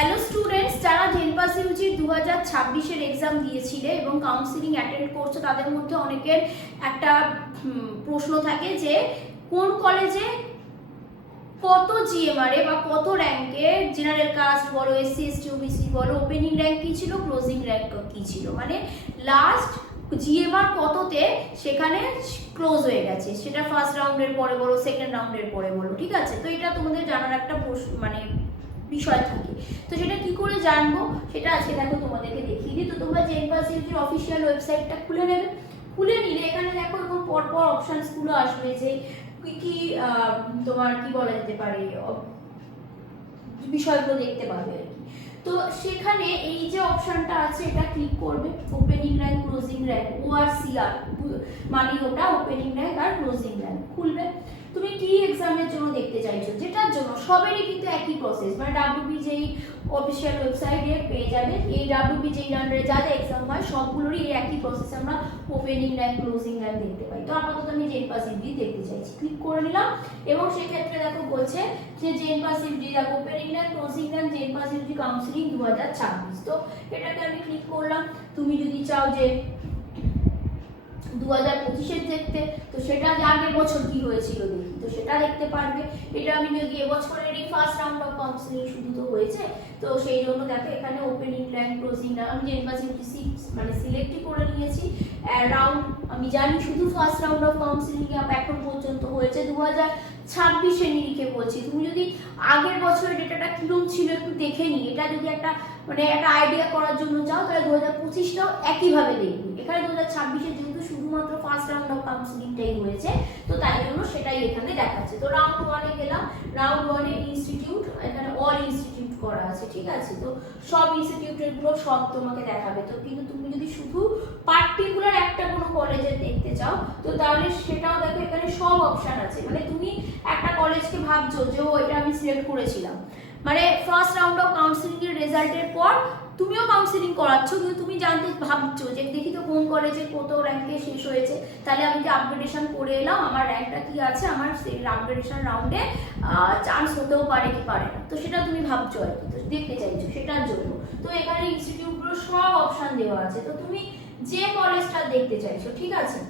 Hello students, যারা জেনপাস ইউজির 2026-এর exam দিয়েছিলে এবং কাউন্সিলিং অ্যাটেন্ড করছো, তাদের মধ্যে অনেকের একটা প্রশ্ন থাকে যে কোন কলেজে কত জিএমআরএ বা কত র্যাঙ্কে জেনারেল কাস্ট বলো, এসসি এসটি ওবিসি বলো, ওপেনিং র্যাঙ্ক কী ছিল, ক্লোজিং র্যাঙ্ক কী ছিল, মানে লাস্ট জিএমআর কততে সেখানে ক্লোজ হয়ে গেছে, সেটা ফার্স্ট রাউন্ডের পরে বলো, সেকেন্ড রাউন্ডের পরে বলো, ঠিক আছে? তো এটা তোমাদের জানার একটা মানে বিষয় থাকে। তো সেটা কি করে জানবো সেটা আজকে দেখো তোমাদেরকে দেখিয়ে দিই। তো তোমরা জেনপাস ইউজির অফিসিয়াল ওয়েবসাইটটা খুলে নেবে। খুলে নিলে এখানে দেখো এবং পরপর অপশনসগুলো আসবে যে কি কি তোমার কি বলা যেতে পারে বিষয়গুলো দেখতে পাবে আর কি। তো সেখানে এই যে অপশনটা আছে এটা ক্লিক করবে, opening rank, closing rank, ORCR মানে ওটা ওপেনিং র্যাঙ্ক আর ক্লোজিং র্যাঙ্ক খুলবে। তুমি কি এক্সামের জন্য দেখতে চাইছো, যেটার জন্য সবেরই কিন্তু একই প্রসেস, মানে WBJEE অফিসিয়াল ওয়েবসাইটে পেয়ে যাবে এই WBJEE আন্ডারে যা যা এক্সাম হয় সবগুলোরই এই একই প্রসেস আমরা ওপেনিং র্যাঙ্ক, ক্লোজিং র্যাঙ্ক দেখতে পাই। তো আপাতত আমি জেনপাস ইউজি দেখতে চাইছি, ক্লিক করে নিলাম এবং সেক্ষেত্রে দেখো বলছে যে জেনপাস ইউজি দেখো opening rank, closing rank, জেনপাস Yuji counselling 2026। তো এটাকে আমি ক্লিক করলাম। তুমি যদি চাও যে 2025-এর দেখতে, তো সেটা যে আগের বছর কি হয়েছিল দেখি, তো সেটা দেখতে পারবে। এটা আমি যদি এবছরেরই ফার্স্ট রাউন্ড অফ কাউন্সিলিং শুধু তো হয়েছে, তো সেই জন্য দেখো এখানে ওপেনিং র্যাঙ্ক, ক্লোজিং র্যাঙ্ক আমি জেনপাস ইউজি মানে সিলেক্টই করে নিয়েছি। রাউন্ড আমি জানি শুধু ফার্স্ট রাউন্ড অফ কাউন্সিলিং এখন পর্যন্ত হয়েছে 2026-এর নিরিখে বলছি। তুমি যদি আগের বছরের ডেটাটা কিরকম ছিল একটু দেখে নি, এটা যদি একটা মানে একটা আইডিয়া করার জন্য চাও তাহলে 2025টাও একইভাবে দেখবি। এখানে 2026-এ যেহেতু শুধুমাত্র ফার্স্ট রাউন্ড অফ কাউন্সিলিংটাই হয়েছে, তো তাই জন্য সেটাই এখানে দেখাচ্ছে। তো রাউন্ড 1-এ গেলাম, রাউন্ড 1-এ ইনস্টিটিউট, এখানে অল ইনস্টিটিউট করা আছে, ঠিক আছে? তো সব ইনস্টিটিউটের গুলো সব তোমাকে দেখাবে। তো কিন্তু তুমি যদি শুধু পার্টিকুলার একটা কোনো কলেজে দেখতে চাও, তো তাহলে সেটাও দেখো এখানে সব অপশন আছে। মানে তুমি একটা কলেজকে ভাবছো যে ও এটা আমি সিলেক্ট করেছিলাম, মানে ফার্স্ট রাউন্ড অফ কাউন্সিলিং এর রেজাল্টের পর তুমিও কাউন্সিলিং করাচ্ছ, কিন্তু তুমি জানতে ভাবছো যে দেখি তো কোন কলেজে কত র্যাঙ্কে শেষ হয়েছে, তাহলে আমি যে আপগ্রেডেশন করে এলাম আমার র্যাঙ্কটা কি আছে, আমার সেই আপগ্রেডেশন রাউন্ডে চান্স হতেও পারে কি পারে না, তো সেটা তুমি ভাবছো আর কি, তো দেখতে চাইছো সেটার জন্য। তো এখানে ইনস্টিটিউটগুলো সব অপশন দেওয়া আছে, তো তুমি যে কলেজটা দেখতে চাইছো, ঠিক আছে,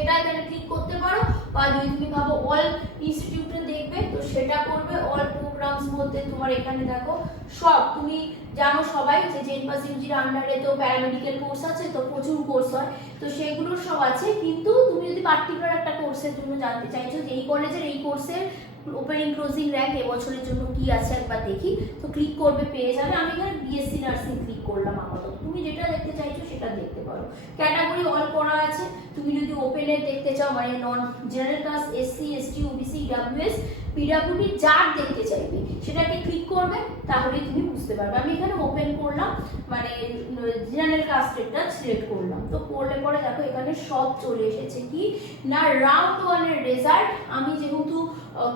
এটা এখানে ক্লিক করতে পারো। বা যদি তুমি ভাবো অল ইনস্টিটিউটে দেখবে, তো সেটা করবে। অল প্রোগ্রামস বলতে তোমার এখানে দেখো সব, তুমি জানো সবাই যে জেনপাস ইউজির আন্ডারে তো প্যারামেডিক্যাল কোর্স আছে, তো প্রচুর কোর্স হয়, তো সেগুলো সব আছে। কিন্তু তুমি যদি পার্টিকুলার একটা কোর্সের জন্য জানতে চাইছো যে এই কলেজের এই কোর্সের ওপেনিং ক্লোজিং র্যাঙ্ক এবছরের জন্য কি আছে একবার দেখি, তো ক্লিক করবে, পেয়ে যাবে। আমি এখানে BSc নার্সিং ক্লিক করলাম আপাতত। তুমি যেটা দেখতে চাইছো সেটা দেখতে পারো। ক্যাটাগরি অল করা আছে। তুমি যদি ওপেনের দেখতে চাও মানে non general caste, SC ST OBC EWS PWD যার দেখতে চাইবে সেটাকে ক্লিক করবে, তাহলে তুমি বুঝতে পারবে। আমি এখানে ওপেন করলাম, মানে জেনারেল কাস্টেরটা সিলেক্ট করলাম। তো করলে পরে দেখো এখানে সব চলে এসেছে কি না রাউন্ড 1-এর রেজাল্ট। আমি যেহেতু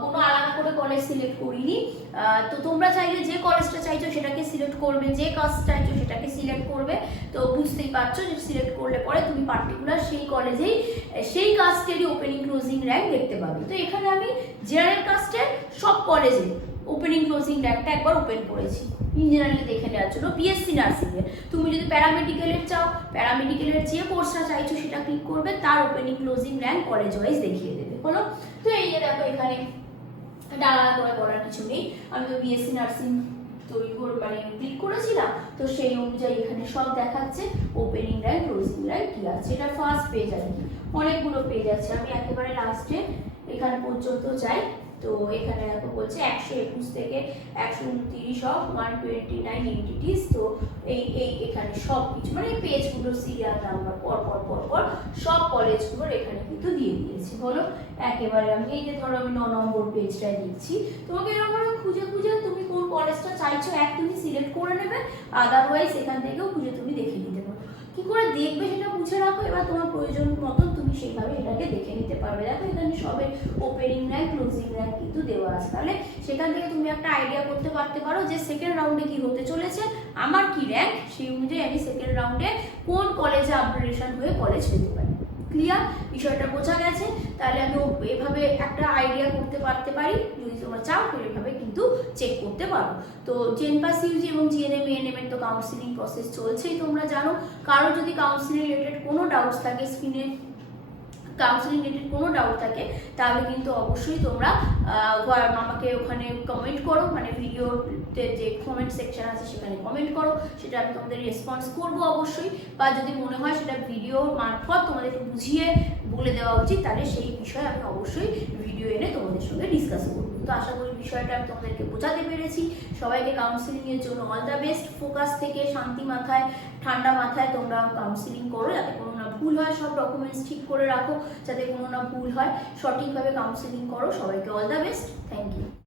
কোনো আলাদা করে কলেজ সিলেক্ট করিনি, তো তোমরা চাইলে যে কলেজটা চাইছো সেটাকে সিলেক্ট করবে, যে কাস্ট চাইছো সেটাকে সিলেক্ট করবে। তো বুঝতেই পারছো যে সিলেক্ট করলে পরে তুমি পার্টিকুলার সেই কলেজেই সেই কাস্টেরই ওপেনিং ক্লোজিং র্যাঙ্ক দেখতে পাবে। তো এখানে আমি জেনারেল কাস্টের সব কলেজে ওপেনিং ক্লোজিং র্যাঙ্কটা একবার ওপেন করেছি ইঞ্জিনিয়ারিং দেখে নেওয়ার জন্য। BSc নার্সিং এর তুমি যদি প্যারামেডিক্যালের চাও, প্যারামেডিক্যালের যে কোর্সটা চাইছো সেটা ক্লিক করবে, তার opening closing rank college wise দেখিয়ে দেবে। হলো? তো এই যে দেখো এখানে এটা আলাদা করে বলার কিছু নেই। আমি তো BSc নার্সিং তৈরি করে মানে ক্লিক করেছিলাম, তো সেই অনুযায়ী এখানে সব দেখাচ্ছে ওপেনিং র্যাঙ্ক, ক্লোজিং র্যাঙ্ক কি আছে। এটা ফার্স্ট পেজ আর কি, অনেকগুলো পেজ আছে। আমি একেবারে লাস্টে এখানে পর্যন্ত যাই। তো এখানে দেখো বলছে 121 থেকে 129 অফ 129 এন্টিটিস। তো এই এখানে সব কিছু মানে পেজগুলো সিরিয়াল নাম্বার পর পর পর পর সব কলেজগুলোর এখানে কিন্তু দিয়ে দিয়েছি। হলো? একেবারে আমি এই যে ধরো আমি 9 নম্বর পেজটায় দিচ্ছি, তোমাকে এরকম খুঁজে খুঁজে তুমি কোন কলেজটা চাইছো এক তুমি সিলেক্ট করে নেবে, আদারওয়াইজ এখান থেকেও খুঁজে তুমি দেখে নিতে পারো। কি করে দেখবে সেটা বুঝে রাখো, এবার তোমার প্রয়োজন মতন তুমি সেইভাবে এটাকে দেখে নিতে পারবে। দেখো এখানে সবে ওপেনিং র্যাঙ্ক, ক্লোজিং র্যাঙ্ক কিন্তু দেওয়া আছে, তাহলে সেখান থেকে তুমি একটা আইডিয়া করতে পারতে পারো যে সেকেন্ড রাউন্ডে কি হতে চলেছে, আমার কি র্যাঙ্ক, সেই অনুযায়ী আমি সেকেন্ড রাউন্ডে কোন কলেজে আপগ্রেডেশন হয়ে কলেজ পেতে পারি। ক্লিয়ার? বিষয়টা বোঝা গেছে? তাহলে আমি এভাবে একটা আইডিয়া করতে পারতে পারি। যদি তোমরা চাও তো এভাবে কিন্তু চেক করতে পারো। তো জেনপাস ইউজি এবং জিএনএম এএনএম এর তো কাউন্সিলিং প্রসেস চলছেই, তোমরা জানো। কারো যদি কাউন্সিলিং রিলেটেড কোনো ডাউটস থাকে, স্ক্রিনে কাউন্সিলিং রিলেটেড কোনো ডাউট থাকে, তাহলে কিন্তু অবশ্যই তোমরা আমাকে ওখানে কমেন্ট করো, মানে ভিডিওতে যে কমেন্ট সেকশন আছে সেখানে কমেন্ট করো, সেটা আমি তোমাদের রেসপন্স করবো অবশ্যই। বা যদি মনে হয় সেটা ভিডিও মারফত তোমাদেরকে বুঝিয়ে বলে দেওয়া উচিত, তাহলে সেই বিষয়ে আমি অবশ্যই ভিডিও এনে তোমাদের সঙ্গে ডিসকাস করবো। তো আশা করি বিষয়টা আমি তোমাদেরকে বোঝাতে পেরেছি। সবাইকে কাউন্সিলিংয়ের জন্য অল দ্য বেস্ট। ফোকাস থেকে শান্তি মাথায়, ঠান্ডা মাথায় তোমরা কাউন্সিলিং করো, যাতে কোনো না ভুল হয়। সব ডকুমেন্টস ঠিক করে রাখো যাতে কোনো না ভুল হয়। সঠিকভাবে কাউন্সিলিং করো। সবাইকে all the best. Thank you.